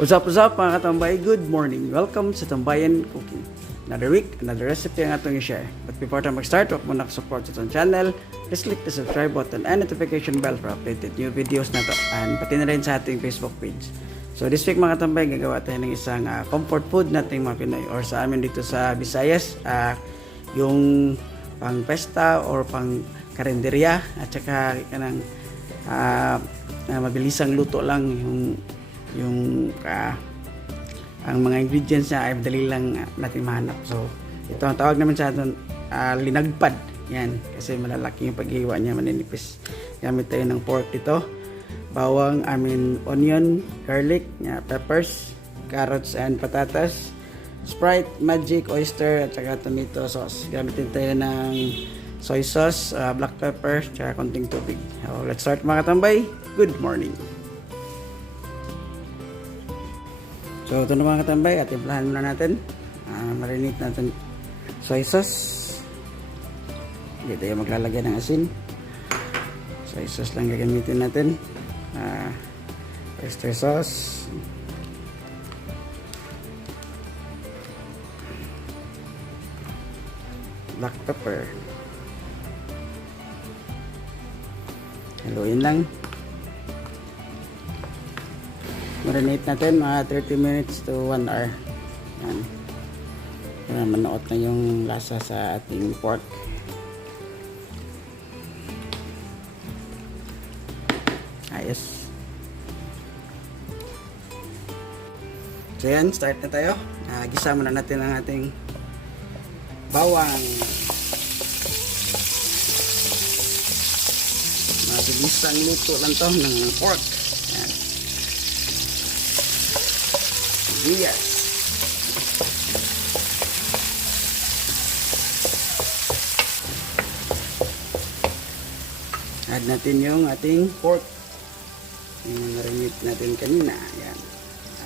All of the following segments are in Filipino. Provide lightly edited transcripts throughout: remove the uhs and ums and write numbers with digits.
What's up mga katambay? Good morning. Welcome sa Tambayan Cooking. Another week, another recipe ang atong i-share. But before tayo mag-start, huwag mo na-support sa itong channel. Please click the subscribe button and notification bell for updated new videos na to. And pati na rin sa ating Facebook page. So this week mga katambay, gagawa tayo ng isang comfort food nating mga Pinoy. Or sa amin dito sa Visayas, yung pang pesta or pang karinderya. At saka kanang mabilisang luto lang ang mga ingredients niya ay madali lang natin mahanap. So ito ang tawag naman sa atin, linagpad. Yan, kasi malalaki yung paghiwa niya, maninipis. Gamit tayo ng pork dito, bawang, onion, garlic, peppers, carrots and patatas, sprite, magic, oyster at saka tomato sauce. Gamitin tayo ng soy sauce, black pepper, at konting tubig. So let's start mga katambay. Good morning. So ito na mga katambay, at timplahan muna natin. Marinate natin soy sauce. Hindi tayo maglalagay ng asin. Soy sauce lang gagamitin natin. Oyster sauce. Black pepper. Haluin lang. Marinate natin mga 30 minutes to 1 hour. Yan. Para manuot na yung lasa sa ating pork. Ayos. So yan, start na tayo. Gisa muna natin ang ating bawang. Mabilisang luto lang to ng pork. Yan. Yes. Add natin yung ating pork. Yung marinate natin kanina. Ayan.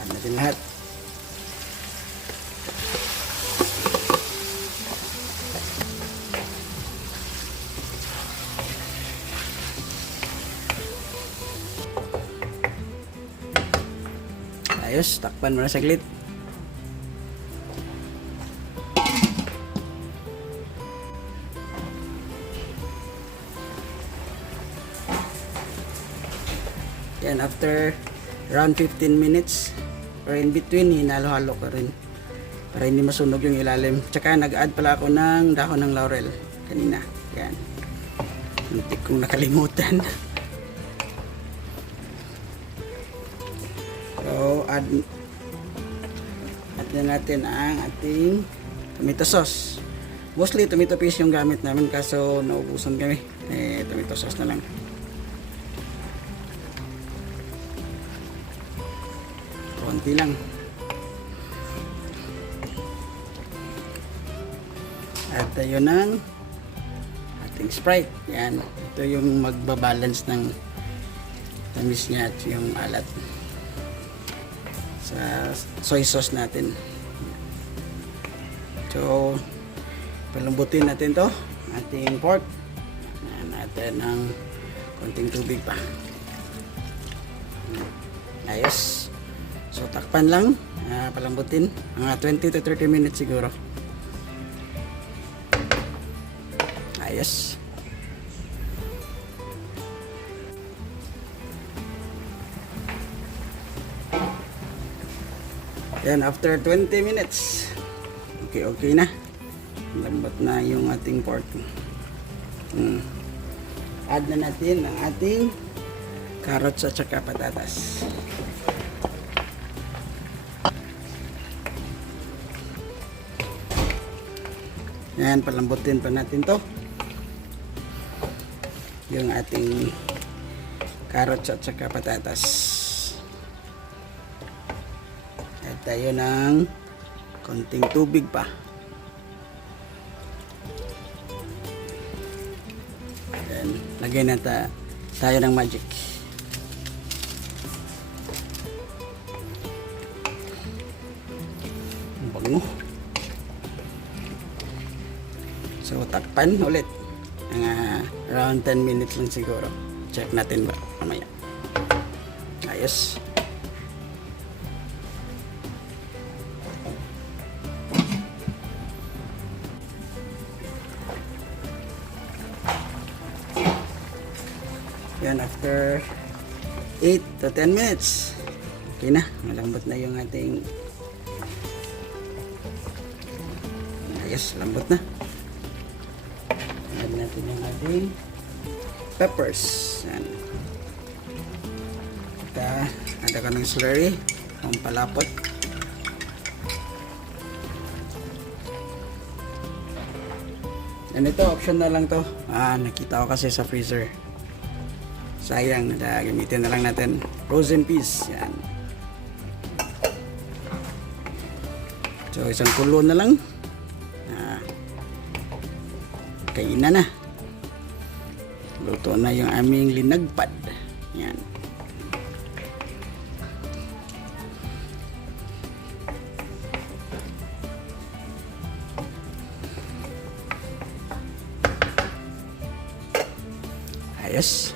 Add natin lahat. Ayos, takpan mo na saglit. Yan, after around 15 minutes or in between, hinalo-halo ko rin para hindi masunog yung ilalim. Tsaka nag-add pala ako ng dahon ng laurel kanina. Yan, hindi kong nakalimutan. So, add na natin ang ating tomato sauce. Mostly tomato paste yung gamit namin, kaso naubusan kami. Tomato sauce na lang. Konti lang. At tayo ng ating sprite. Yan. Ito yung magbabalance ng tamis niya at yung alat sa soy sauce natin. So palambutin natin to ating pork. Natin ng konting tubig pa. Ayos. So takpan lang, palambutin mga 20 to 30 minutes siguro. Ayos. Yan, after 20 minutes, okay na. Lambot na yung ating pork. Add na natin ang ating carrots at saka patatas. Yan, palambutin pa natin to. Yung ating carrots at saka patatas. Tayo ng konting tubig pa. Then, lagyan na tayo ng magic. Ang bango. So, takpan ulit. Around 10 minutes lang siguro. Check natin ba mamaya. Ayos. Yan, after 8 to 10 minutes. Okay na, malambot na yung ating ayos, lambot na. Add natin yung ating peppers. Yan. Ada ka ng slurry, ang palapot. Yan, ito, option na lang to. Nakita ko kasi sa freezer. Sayang, gamitin na lang natin. Frozen peas. Yan. So, isang kulo na lang. Kainan na. Luto na yung aming linagpad. Yan. Ayos.